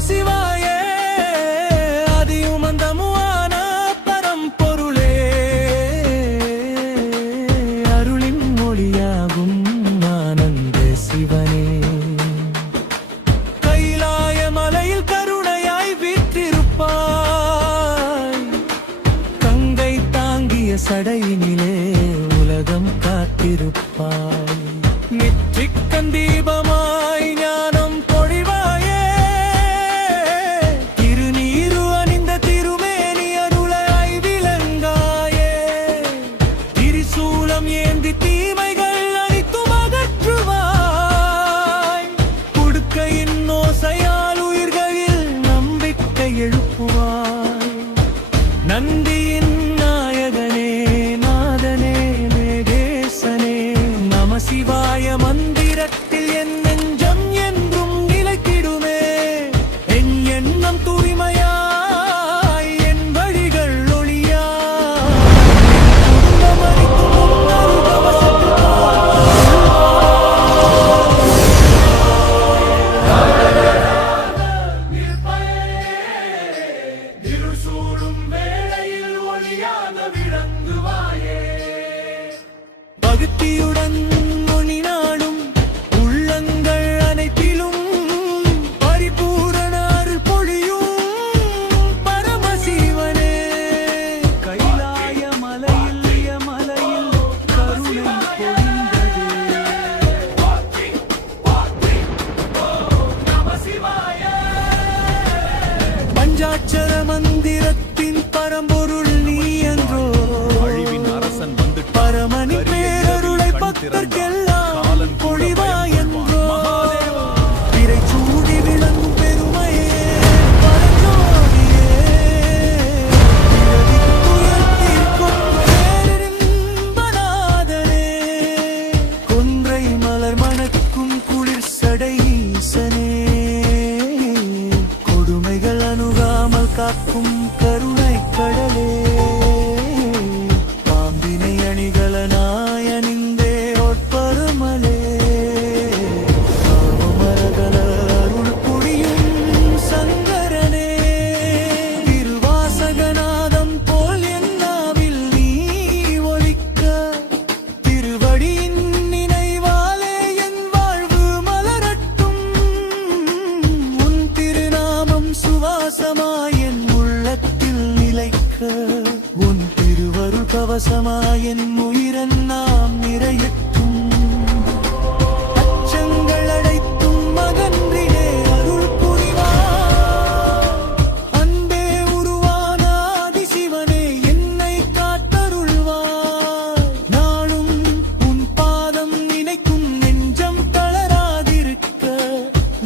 சிவாயே அதியுமந்தமுவான பரம்பொருளே அருளின் மொழியாகும் ஆனந்த சிவனே கைலாய மலையில் கருணையாய் வீற்றிருப்பாய் கங்கை தாங்கிய சடையினிலே உலகம் காத்திருப்பாய் நெற்றிக்கண் தீபமாய் ஞானம் பொழிவாயே திருநீரு அணிந்த திருமேனி அருளாய் விளங்காயே திரிசூலம் ஏந்தி தீமைகள் அனைத்தும் அகற்றுவாய் குடுக்கையின் ஓசையால் உயிர்களில் நம்பிக்கை எழுப்புவாய் நந்தியின் நாயகனே நாதனே மேகேசனே நம சிவாய மந்திரத்தில் என் நெஞ்சம் என்றும் நிலைத்திடுமே என் எண்ணம் தூய்மையாய் என் வழிகள் ஒளியாய் திருசூடும் வேளையில் ஒளியாக விளங்குவாயே பக்தியுடன் மொழி நாடும் உள்ளங்கள் அனைத்திலும் பரிபூரண அருள் பொழியும் பரமசிவனே கைலாய மலையில் கருணை பொழிந்தது பஞ்சாட்சர மந்திரத்தின் பரம்பொருள் நீ என்றோ அழிவின் அரசன் வந்து பரமணி பேரருளை பக்தர்க்கெல்லாம் பொழிவாய் என்றோ பிறை சூடி விளங்கும் பெருமையே பரஞ்சோதியே துயர்த்தீர்க்கும் பேரின்பநாதனே கொன்றை மலர் மணக்கும் குளிர் சடை ஈசனே கொடுமைகள் அணுகாமல் காக்கும் கருணை கடலே பாம்பினை அணிகலனாய் அணிந்தே ஒட்பருமலே மரகல அருள் புரியும் சங்கரனே திருவாசகநாதம் போல் என்னாவில் நீ ஒலிக்க திருவடியின் நினைவாலே என் வாழ்வு மலரட்டும் உன் திருநாமம் சுவாசமாய் என் உள்ளத்தில் நிலைக்க உன் திருவருள் கவசமாய் என் உயிரெல்லாம் நிறையட்டும் அச்சங்கள் அடைத்தும் மகன்றிலே அருள் புரிவாய் அன்பே உருவான ஆதிசிவனே என்னை காத்தருள்வாய் நாளும் உன் பாதம் நினைக்கும் நெஞ்சம் தளராதிருக்க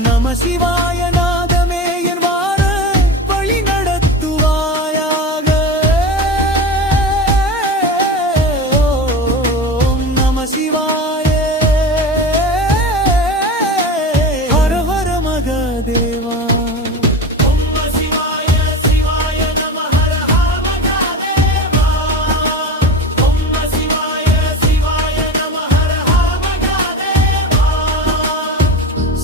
நம சிவாய நாதமே என் வார வழி நடத்துவாயாக ஓம் நம சிவாய ஹர ஹர மகாதேவா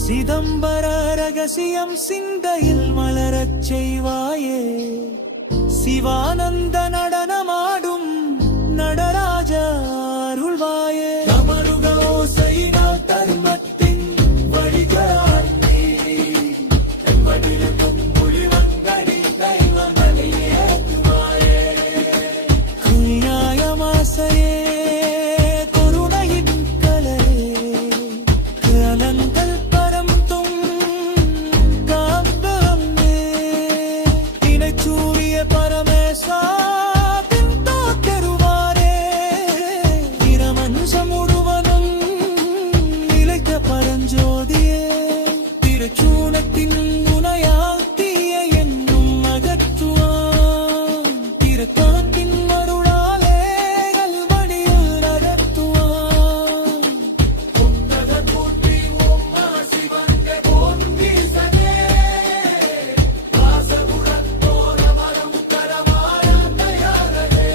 சிதம்பர ரகசியம் சிந்தையில் மலரச் செய்வாயே சிவானந்த நடனமாடும் நடராஜ அருள்வாயே அமருக ஓசையினால் தர்மத்தின் வழிகாட்டி எப்படிருக்கும் புலிவங்களின் தெய்வமணியேற்றுவாயே நியாயமாசையே கருணையின் கலரே கலங்கள் பரந்தும் காப்பமே இணைச்சூரிய பரமேசா பரஞ்சோதியே திருச்சூனத்தின் முனையால் தீய என்னும் அகற்றுவான் திருத்தாண்டின் மருளாலே கல்வடியில் நகர்த்துவான் கூட்டி ஓம் சிவங்க போந்தீசனே வாசகுடத்தோர மரம் கரமாய தயாரே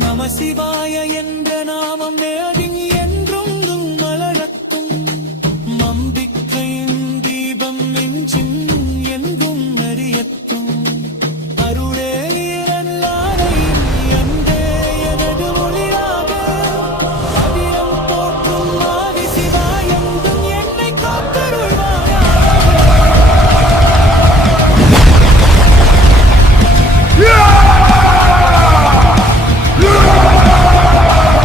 நம சிவாய என்ற நாமம் நேடி